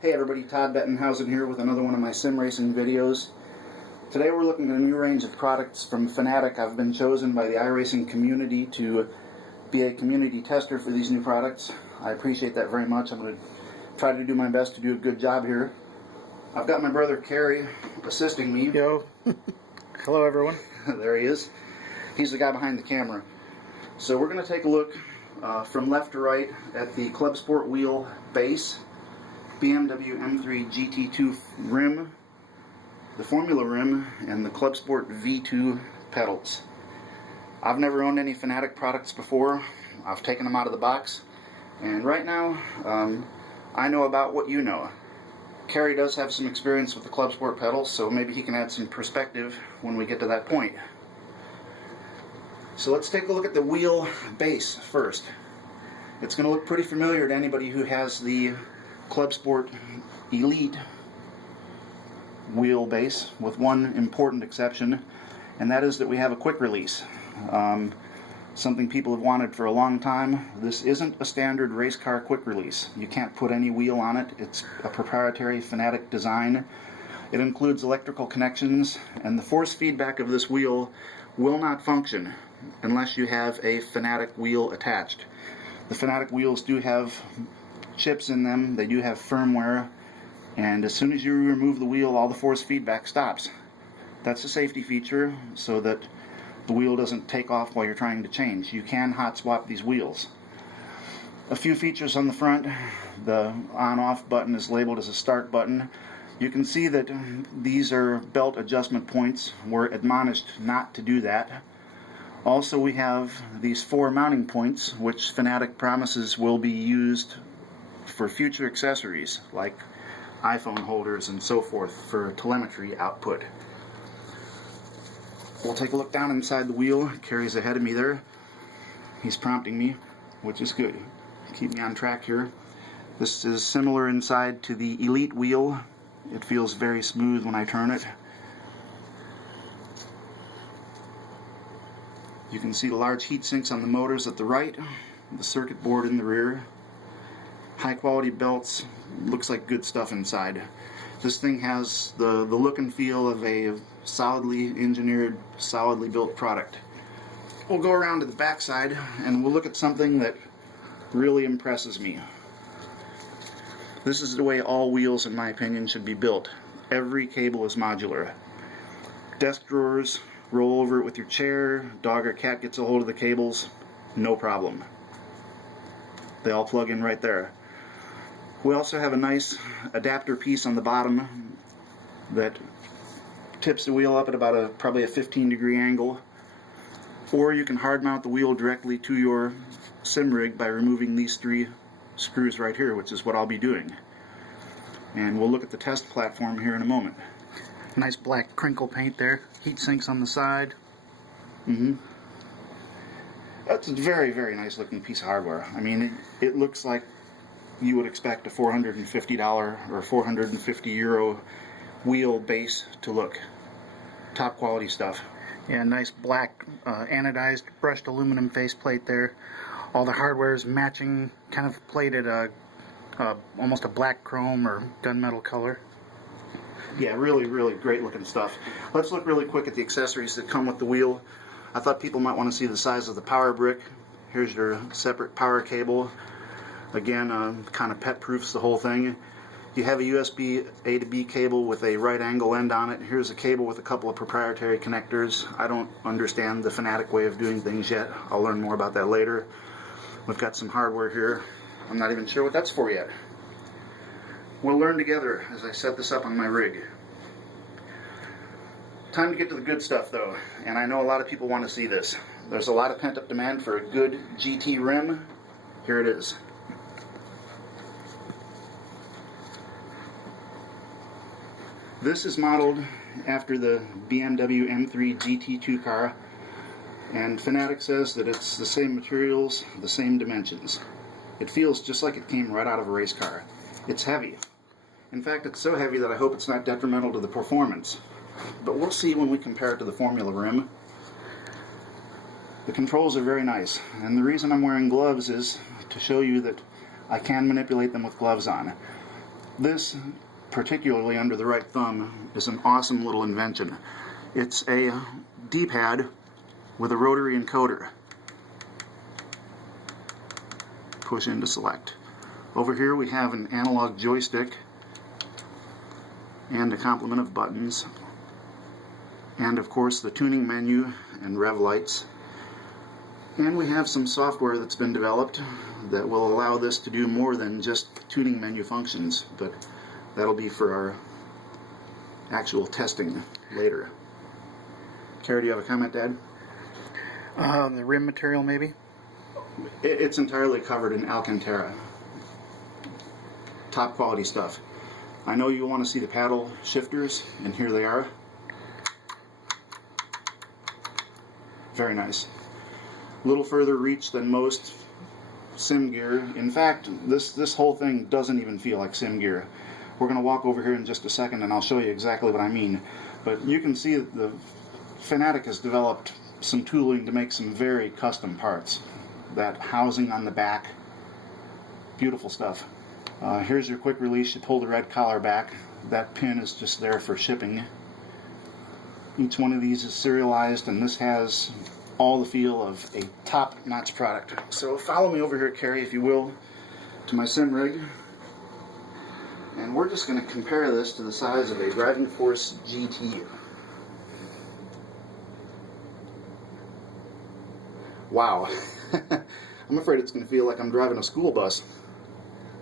Hey everybody, Todd Bettenhausen here with another one of my sim racing videos. Today we're looking at a new range of products from Fanatec. I've been chosen by the iRacing community to be a community tester for these new products. I appreciate that very much. I'm going to try to do my best to do a good job here. I've got my brother Kerry assisting me. Yo. Hello everyone. There he is. He's the guy behind the camera. So we're going to take a look from left to right at the ClubSport Wheel base, BMW M3 GT2 rim, the Formula rim, and the ClubSport V2 pedals. I've never owned any Fanatec products before. I've taken them out of the box, and right now I know about what you know. Kerry does have some experience with the ClubSport pedals, so maybe he can add some perspective when we get to that point. So let's take a look at the wheel base first. It's going to look pretty familiar to anybody who has the ClubSport Elite wheelbase, with one important exception, and that is that we have a quick release. Something people have wanted for a long time. This isn't a standard race car quick release. You can't put any wheel on it. It's a proprietary Fanatec design. It includes electrical connections, and the force feedback of this wheel will not function unless you have a Fanatec wheel attached. The Fanatec wheels do have chips in them, they do have firmware, and as soon as you remove the wheel, all the force feedback stops. That's a safety feature so that the wheel doesn't take off while you're trying to change. You can hot swap these wheels. A few features on the front. The on-off button is labeled as a start button. You can see that these are belt adjustment points. We're admonished not to do that. Also, we have these 4 mounting points, which Fanatec promises will be used for future accessories like iPhone holders and so forth for telemetry output. We'll take a look down inside the wheel. Kerry's ahead of me there. He's prompting me, which is good. Keep me on track here. This is similar inside to the Elite wheel. It feels very smooth when I turn it. You can see the large heat sinks on the motors at the right, the circuit board in the rear. High quality belts, looks like good stuff inside. This thing has the look and feel of a solidly engineered, solidly built product. We'll go around to the back side and we'll look at something that really impresses me. This is the way all wheels, in my opinion, should be built. Every cable is modular. Desk drawers, roll over it with your chair, dog or cat gets a hold of the cables, no problem. They all plug in right there. We also have a nice adapter piece on the bottom that tips the wheel up at about probably a 15-degree angle, or you can hard mount the wheel directly to your sim rig by removing these 3 screws right here, which is what I'll be doing. And we'll look at the test platform here in a moment. Nice black crinkle paint there, heat sinks on the side. That's a very, very nice looking piece of hardware. I mean, it looks like you would expect a $450 or 450 euro wheel base to look. Top quality stuff. Yeah, nice black anodized brushed aluminum faceplate there. All the hardware is matching, kind of plated almost a black chrome or gunmetal color. Yeah, really, really great looking stuff. Let's look really quick at the accessories that come with the wheel. I thought people might want to see the size of the power brick. Here's your separate power cable. Again, kind of pet-proofs the whole thing. You have a USB A to B cable with a right angle end on it. Here's a cable with a couple of proprietary connectors. I don't understand the Fanatec way of doing things yet. I'll learn more about that later. We've got some hardware here. I'm not even sure what that's for yet. We'll learn together as I set this up on my rig. Time to get to the good stuff though, and I know a lot of people want to see this. There's a lot of pent-up demand for a good GT rim. Here it is. This is modeled after the BMW M3 GT2 car, and Fanatec says that it's the same materials, the same dimensions. It feels just like it came right out of a race car. It's heavy. In fact, it's so heavy that I hope it's not detrimental to the performance. But we'll see when we compare it to the Formula rim. The controls are very nice, and the reason I'm wearing gloves is to show you that I can manipulate them with gloves on. This, particularly under the right thumb, is an awesome little invention. It's a D-pad with a rotary encoder. Push in to select. Over here we have an analog joystick and a complement of buttons, and of course the tuning menu and rev lights. And we have some software that's been developed that will allow this to do more than just tuning menu functions, but that'll be for our actual testing later. Carrie, do you have a comment, Dad? The rim material, maybe? It's entirely covered in Alcantara. Top quality stuff. I know you want to see the paddle shifters, and here they are. Very nice. A little further reach than most sim gear. In fact, this whole thing doesn't even feel like sim gear. We're going to walk over here in just a second and I'll show you exactly what I mean. But you can see that the Fanatec has developed some tooling to make some very custom parts. That housing on the back, beautiful stuff. Here's your quick release. You pull the red collar back. That pin is just there for shipping. Each one of these is serialized, and this has all the feel of a top-notch product. So follow me over here, Carrie, if you will, to my sim rig. And we're just going to compare this to the size of a Driving Force GT. Wow. I'm afraid it's going to feel like I'm driving a school bus.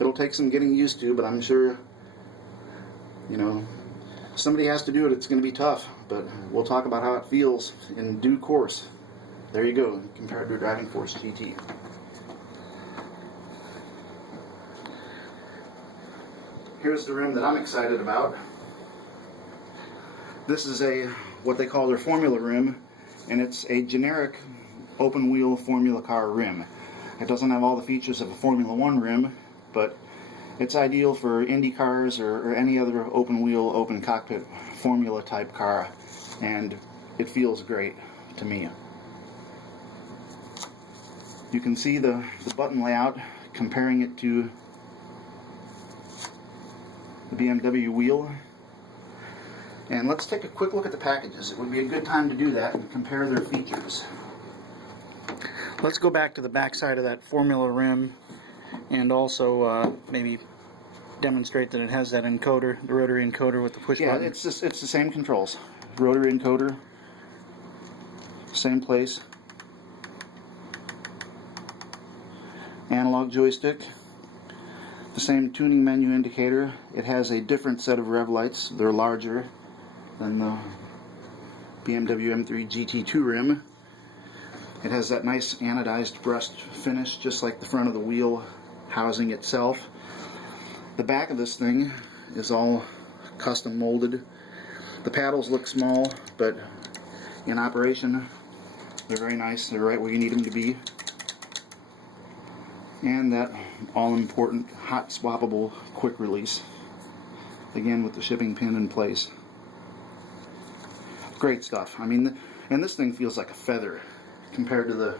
It'll take some getting used to, but I'm sure, you know, somebody has to do it. It's going to be tough, but we'll talk about how it feels in due course. There you go, compared to a Driving Force GT. Here's the rim that I'm excited about. This is what they call their Formula rim, and it's a generic open wheel Formula car rim. It doesn't have all the features of a Formula One rim, but it's ideal for Indy cars or any other open wheel, open cockpit Formula type car, and it feels great to me. You can see the button layout, comparing it to the BMW wheel. And let's take a quick look at the packages. It would be a good time to do that and compare their features. Let's go back to the back side of that Formula rim and also maybe demonstrate that it has that encoder, the rotary encoder with the push button. Yeah, it's the same controls. Rotary encoder, same place. Analog joystick, the same tuning menu indicator. It has a different set of rev lights. They're larger than the BMW M3 GT2 rim. It has that nice anodized brushed finish, just like the front of the wheel housing itself. The back of this thing is all custom molded. The paddles look small, but in operation they're very nice. They're right where you need them to be. And that all-important hot swappable quick release, again with the shipping pin in place. Great stuff. I mean, and this thing feels like a feather compared to the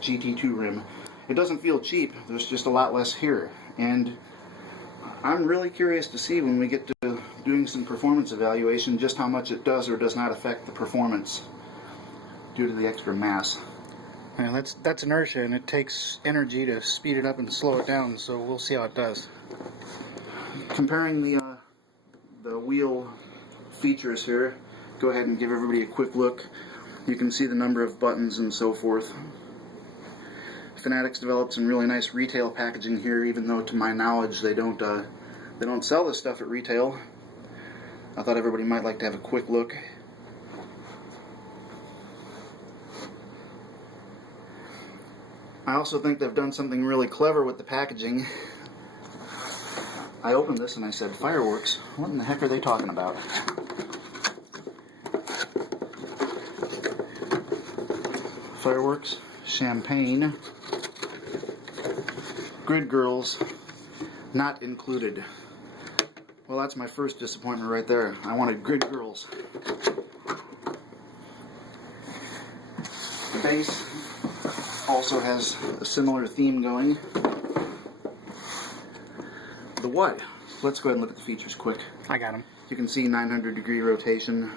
GT2 rim. It doesn't feel cheap. There's just a lot less here, and I'm really curious to see when we get to doing some performance evaluation just how much it does or does not affect the performance due to the extra mass. And that's inertia, and it takes energy to speed it up and slow it down, so we'll see how it does. Comparing the wheel features here, go ahead and give everybody a quick look. You can see the number of buttons and so forth. Fanatec's developed some really nice retail packaging here, even though to my knowledge they don't sell this stuff at retail. I thought everybody might like to have a quick look. I also think they've done something really clever with the packaging. I opened this and I said, fireworks? What in the heck are they talking about? Fireworks, champagne, grid girls, not included. Well, that's my first disappointment right there. I wanted grid girls. The base also has a similar theme going. The what? let's go ahead and look at the features quick. I got them. You can see 900-degree rotation,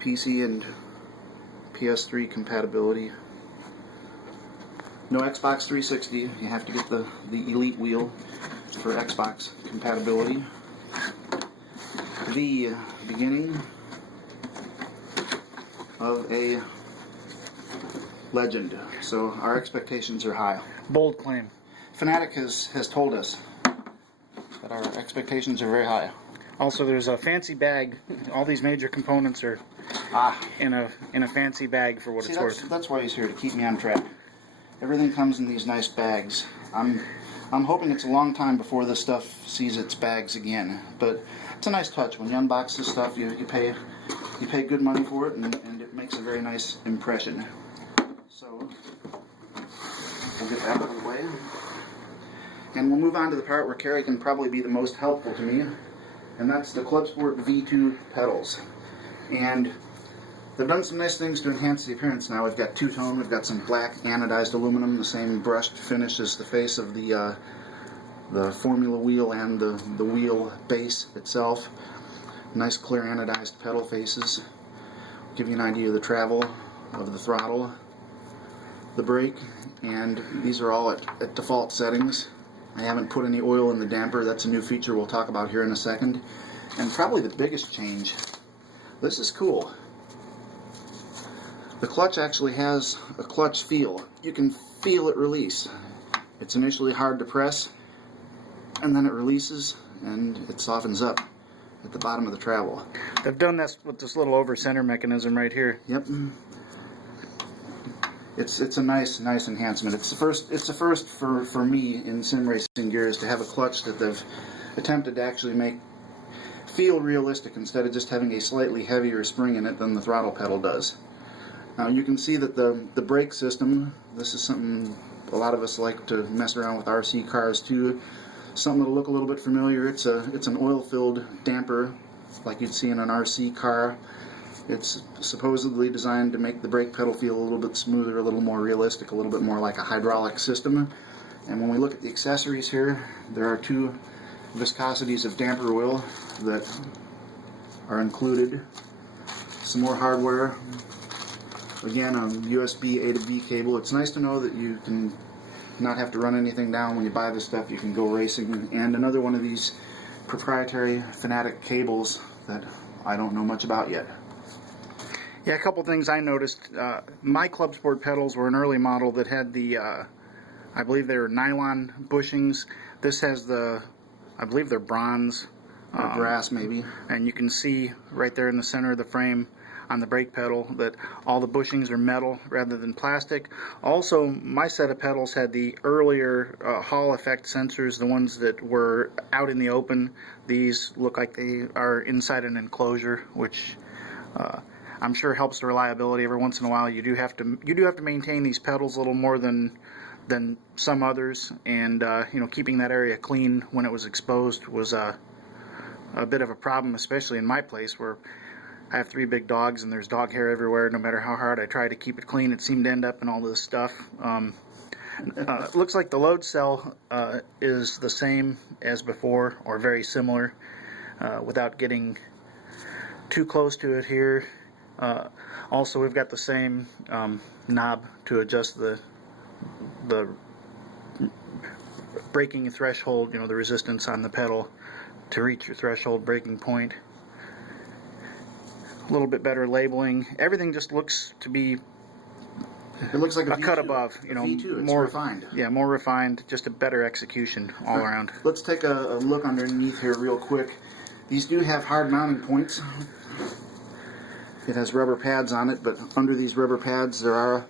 PC and PS3 compatibility. No Xbox 360. You have to get the Elite wheel for Xbox compatibility. The beginning of a legend. So our expectations are high. Bold claim. Fanatec has told us that our expectations are very high. Also, there's a fancy bag. All these major components are in a fancy bag for what it's worth. That's why he's here, to keep me on track. Everything comes in these nice bags. I'm hoping it's a long time before this stuff sees its bags again. But it's a nice touch. When you unbox this stuff, you pay good money for it, and it makes a very nice impression. So we'll get that out of the way. And we'll move on to the part where Carrie can probably be the most helpful to me, and that's the ClubSport V2 pedals. And they've done some nice things to enhance the appearance now. We've got two-tone, we've got some black anodized aluminum, the same brushed finish as the face of the formula wheel and the wheel base itself. Nice clear anodized pedal faces. Give you an idea of the travel of the throttle, the brake, and these are all at default settings. I haven't put any oil in the damper. That's a new feature we'll talk about here in a second. And probably the biggest change, this is cool. The clutch actually has a clutch feel. You can feel it release. It's initially hard to press, and then it releases and it softens up at the bottom of the travel. They've done this with this little over center mechanism right here. Yep. It's a nice enhancement. It's the first for me in sim racing gears to have a clutch that they've attempted to actually make feel realistic instead of just having a slightly heavier spring in it than the throttle pedal does. Now you can see that the brake system, this is something a lot of us like to mess around with RC cars too. Something that'll look a little bit familiar. It's an oil-filled damper like you'd see in an RC car. It's supposedly designed to make the brake pedal feel a little bit smoother, a little more realistic, a little bit more like a hydraulic system. And when we look at the accessories here, there are two viscosities of damper oil that are included. Some more hardware. Again, a USB A to B cable. It's nice to know that you can not have to run anything down when you buy this stuff. You can go racing. And another one of these proprietary Fanatec cables that I don't know much about yet. Yeah, a couple things I noticed. My ClubSport pedals were an early model that had the, I believe they were nylon bushings. This has I believe they're bronze. Or brass, maybe. And you can see right there in the center of the frame on the brake pedal that all the bushings are metal rather than plastic. Also, my set of pedals had the earlier Hall effect sensors, the ones that were out in the open. These look like they are inside an enclosure, which I'm sure helps the reliability. Every once in a while, you do have to maintain these pedals a little more than some others, and keeping that area clean when it was exposed was a bit of a problem, especially in my place where I have 3 big dogs and there's dog hair everywhere. No matter how hard I try to keep it clean, it seemed to end up in all this stuff. It looks like the load cell is the same as before, or very similar, without getting too close to it here. Also, we've got the same knob to adjust the braking threshold, the resistance on the pedal to reach your threshold braking point. A little bit better labeling. Everything just looks to be It looks like a cut V2. above, V2, it's more refined. Yeah, more refined, just a better execution all around. Let's take a look underneath here real quick. These do have hard mounting points. It has rubber pads on it, but under these rubber pads there are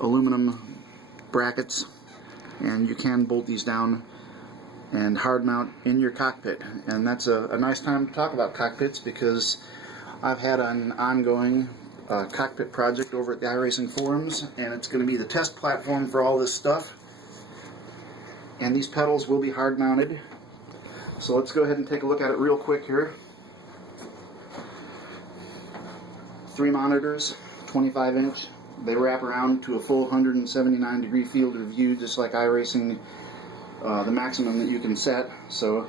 aluminum brackets, and you can bolt these down and hard mount in your cockpit. And that's a nice time to talk about cockpits, because I've had an ongoing cockpit project over at the iRacing forums, and it's going to be the test platform for all this stuff. And these pedals will be hard mounted. So let's go ahead and take a look at it real quick here. 3 monitors, 25-inch. They wrap around to a full 179-degree field of view, just like iRacing the maximum that you can set. So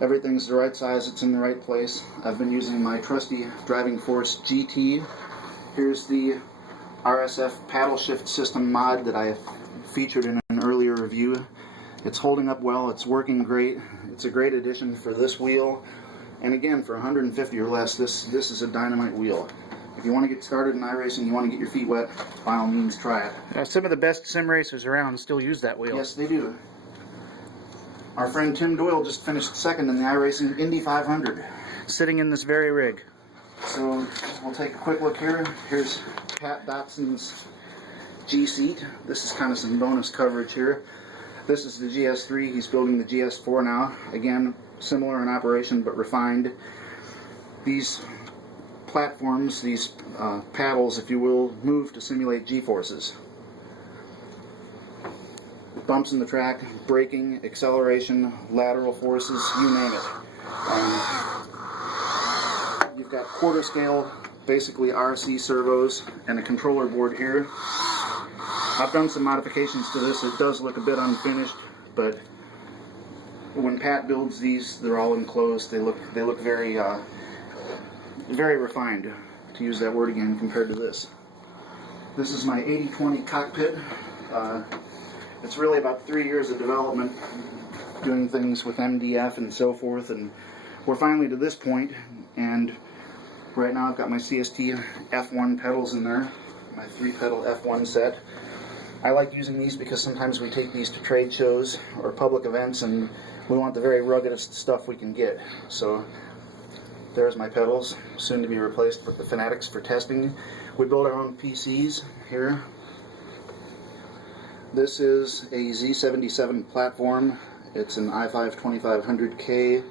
everything's the right size, it's in the right place. I've been using my trusty Driving Force GT. Here's the RSF paddle shift system mod that I featured in an earlier review. It's holding up well, it's working great. It's a great addition for this wheel. And again, for $150 or less, this is a dynamite wheel. If you want to get started in iRacing, you want to get your feet wet, by all means try it. Some of the best sim racers around still use that wheel. Yes, they do. Our friend Tim Doyle just finished second in the iRacing Indy 500. Sitting in this very rig. So we'll take a quick look here. Here's Pat Dotson's G seat. This is kind of some bonus coverage here. This is the GS3. He's building the GS4 now. Again, similar in operation but refined. These platforms, these paddles, if you will, move to simulate G-forces. Bumps in the track, braking, acceleration, lateral forces, you name it. You've got quarter scale, basically RC servos, and a controller board here. I've done some modifications to this. It does look a bit unfinished, but when Pat builds these, they're all enclosed. They look very very refined, to use that word again, compared to this. This is my 80/20 cockpit. It's really about 3 years of development, doing things with MDF and so forth, and we're finally to this point. And right now I've got my CST F1 pedals in there, my 3-pedal F1 set. I like using these because sometimes we take these to trade shows or public events and we want the very ruggedest stuff we can get. So there's my pedals, soon to be replaced with the Fanatics for testing. We build our own PCs here. This is a Z77 platform. It's an i5 2500K.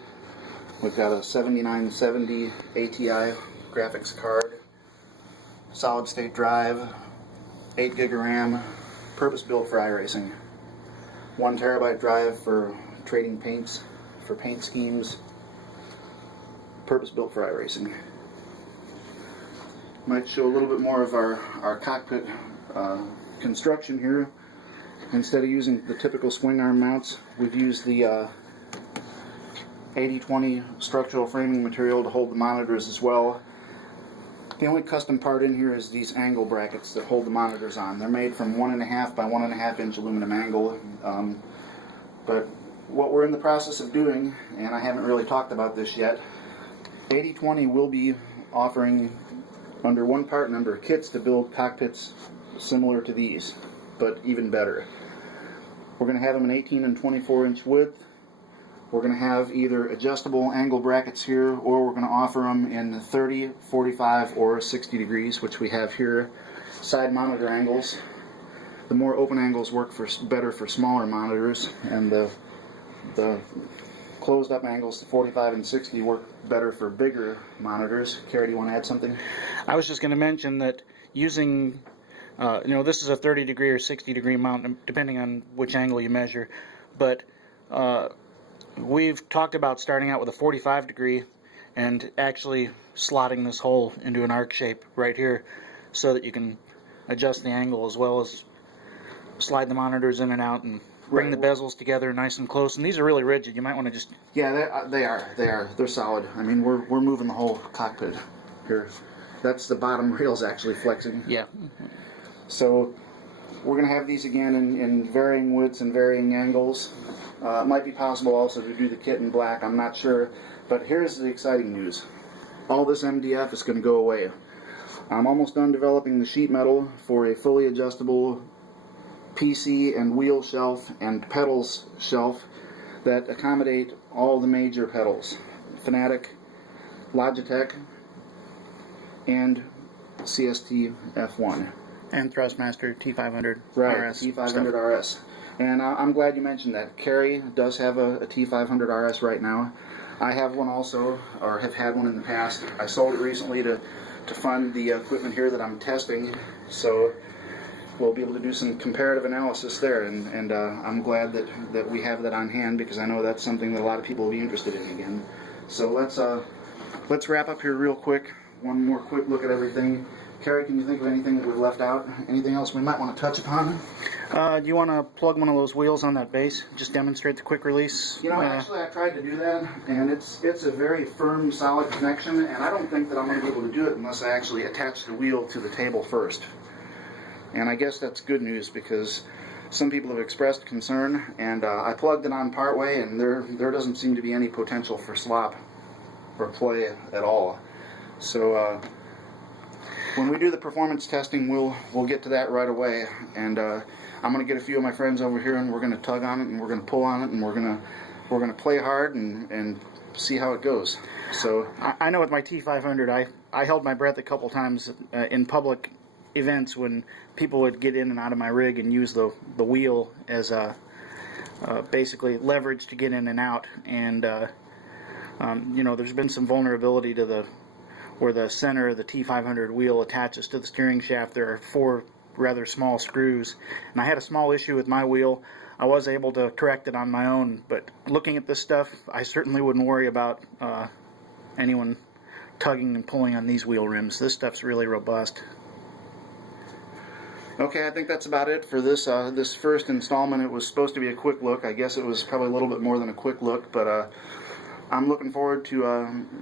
We've got a 7970 ATI graphics card, solid state drive, 8 gig of RAM, purpose built for iRacing. 1 terabyte drive for trading paints, for paint schemes. Purpose built for iRacing. Might show a little bit more of our cockpit construction here. Instead of using the typical swing arm mounts, we've used the 80/20 structural framing material to hold the monitors as well. The only custom part in here is these angle brackets that hold the monitors on. They're made from 1.5 by 1.5 inch aluminum angle. But what we're in the process of doing, and I haven't really talked about this yet, 80/20 will be offering under one part number kits to build cockpits similar to these, but even better. We're going to have them in 18 and 24 inch width. We're going to have either adjustable angle brackets here, or we're going to offer them in 30, 45, or 60 degrees, which we have here. Side monitor angles. The more open angles work better for smaller monitors, and the closed up angles, the 45 and 60, work better for bigger monitors. Carrie, do you want to add something? I was just going to mention that using, this is a 30 degree or 60 degree mount, depending on which angle you measure, but we've talked about starting out with a 45 degree and actually slotting this hole into an arc shape right here so that you can adjust the angle as well as slide the monitors in and out and bring the bezels together nice and close. And these are really rigid. You might want to just... Yeah, they are. They're solid. I mean, we're moving the whole cockpit here. That's the bottom rails actually flexing. Yeah. So we're going to have these again in varying widths and varying angles. It might be possible also to do the kit in black. I'm not sure. But here's the exciting news. All this MDF is going to go away. I'm almost done developing the sheet metal for a fully adjustable PC and wheel shelf and pedals shelf that accommodate all the major pedals. Fanatec, Logitech, and CST F1. And Thrustmaster T500 right, RS. T500 RS. And I'm glad you mentioned that. Carrie does have a T500 RS right now. I have one also, or have had one in the past. I sold it recently to fund the equipment here that I'm testing, so we'll be able to do some comparative analysis there, and I'm glad that we have that on hand, because I know that's something that a lot of people will be interested in again. So let's wrap up here real quick. One more quick look at everything. Carrie, can you think of anything that we've left out? Anything else we might want to touch upon? Do you want to plug one of those wheels on that base? Just demonstrate the quick release? You know, actually I tried to do that, and it's a very firm, solid connection, and I don't think that I'm going to be able to do it unless I actually attach the wheel to the table first. And I guess that's good news, because some people have expressed concern, and I plugged it on partway, and there doesn't seem to be any potential for slop or play at all. So when we do the performance testing, we'll get to that right away, and I'm going to get a few of my friends over here, and we're going to tug on it, and we're going to pull on it, and we're going to play hard and see how it goes. So I know with my T500, I held my breath a couple times in public events when people would get in and out of my rig and use the wheel as basically leverage to get in and out, and you know, there's been some vulnerability to where the center of the T500 wheel attaches to the steering shaft. There are 4 rather small screws, and I had a small issue with my wheel. I was able to correct it on my own, but looking at this stuff, I certainly wouldn't worry about anyone tugging and pulling on these wheel rims. This stuff's really robust. okay, I think that's about it for this this first installment. It was supposed to be a quick look. I guess it was probably a little bit more than a quick look, but I'm looking forward to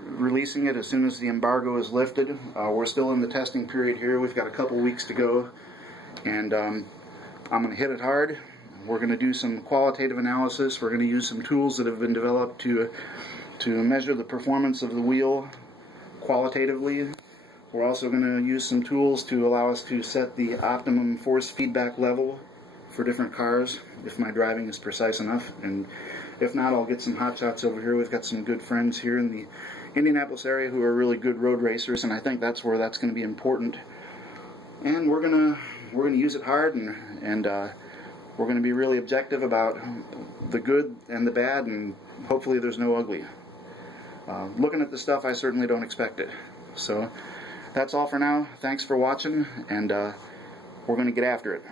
releasing it as soon as the embargo is lifted. We're still in the testing period here. We've got a couple weeks to go, and I'm going to hit it hard. We're going to do some qualitative analysis. We're going to use some tools that have been developed to measure the performance of the wheel qualitatively. We're also going to use some tools to allow us to set the optimum force feedback level for different cars, if my driving is precise enough, and if not, I'll get some hot shots over here. We've got some good friends here in the Indianapolis area who are really good road racers, and I think that's where that's going to be important. And we're gonna use it hard, and we're going to be really objective about the good and the bad, and hopefully there's no ugly. Looking at the stuff, I certainly don't expect it. So that's all for now. Thanks for watching, and we're going to get after it.